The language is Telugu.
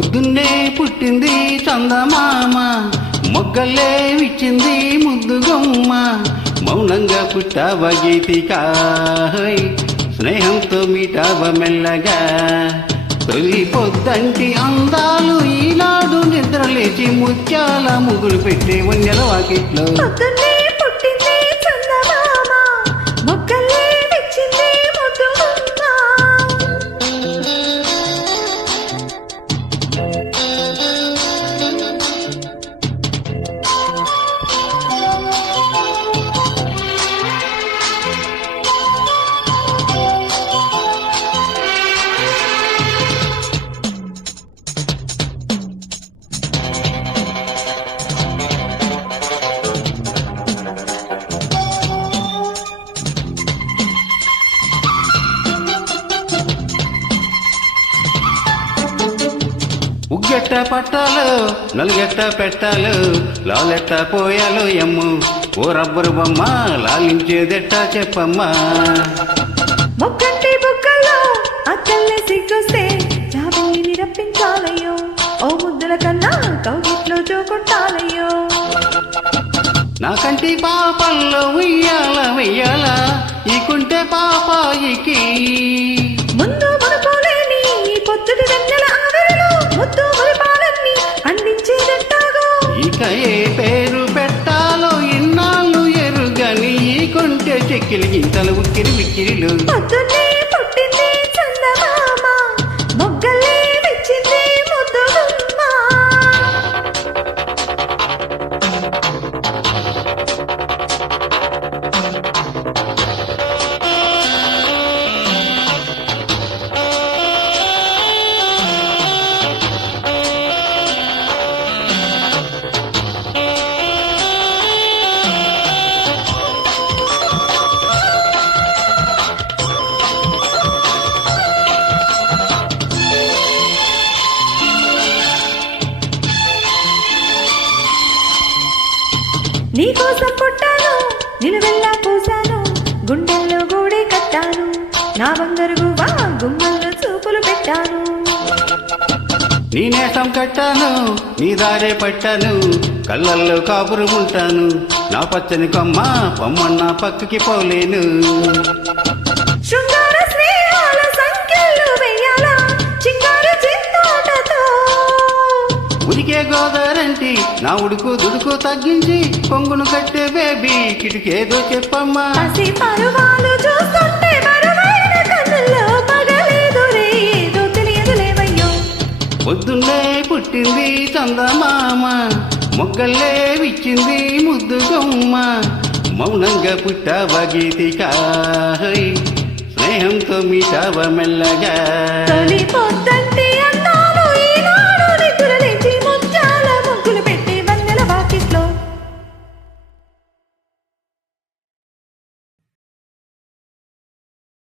పొద్దున్నే పుట్టింది చందమామ, మొగ్గలే విచ్చింది ముద్దుగొమ్మ. మౌనంగా పుట్టావ గీతిక, స్నేహంతో మీటావ మెల్లగా. తొలి పొద్దంటి అందాలు ఈనాడు నిద్రలేచి ముత్యాల ముగ్గులు పెట్టే వన్యల వాకిట్లో. ఉగ్గెట్ట పట్టాలు నలుగెట్ట పెట్టాలు, లాలెట్ట పోయాలు ఎమ్ము. ఓ రబ్బరు బొమ్మ లాలించేదెట్ట చెప్పమ్మా. మొక్కంటి బుక్కల్లో అక్కల్ని సిగ్గొస్తే జాబిల్లిని రప్పించాలయ్యో. ఓ ముద్దుల కన్నా కౌగిట్లో చూకుంటాలయ్యో. నా కంటి పాపల్లో ఉయ్యాల వెయ్యాల ఈ కుంటే పాపాయికి. ముందు మనకోలేని పొద్దుటి వెన్నెల ఆవిరిలో ముద్దు మురిపాలన్నీ అందించేదెట్టాగో. ఇక ఏ పేరు పెట్టాలో ఇన్నాళ్ళు ఎరుగని ఈ కొంటే చెక్కిలి గింతలు ఉక్కిరి విక్కిరిలు. పొద్దున్నే పుట్టింది చందమామ, మొగ్గలే విచ్చింది ముద్దుగుమ్మ. నీకోసం పుట్టాను, నిలువెల్లా పూసాను, గుండెల్లో గూడే కట్టాను. నా బంగారు గువ్వా గుమ్మల్లో చూపులు పెట్టాను. నీ నేసం కట్టాను, నీ దారే పట్టాను, కళ్ళల్లో కాపురముంటాను. నా పచ్చని కొమ్మ పొమ్మన్న పక్కకి పోలేను. శృంగార స్నేహాల సంఖ్యలు వెయ్యాలా చింగారు చింతాటతో. ఉడికే గోదారంటి నా ఉడుకు దుడుకు తగ్గించి పొంగును కట్టే బేబీ కిటికేదో చెప్పమ్మా. పసి పరువాలు చూస్తుంటే మరువైన కన్నుల్లో పగలేదు రే ఏదో తెలియదులేవయ్యో. పొద్దున్నే పుట్టింది చందమామ, మొగ్గలే విచ్చింది ముద్దుగొమ్మ. మౌనంగా పుట్టావ గీతిక, స్నేహంతో మీటావ మెల్లగా. తొలి పొద్దు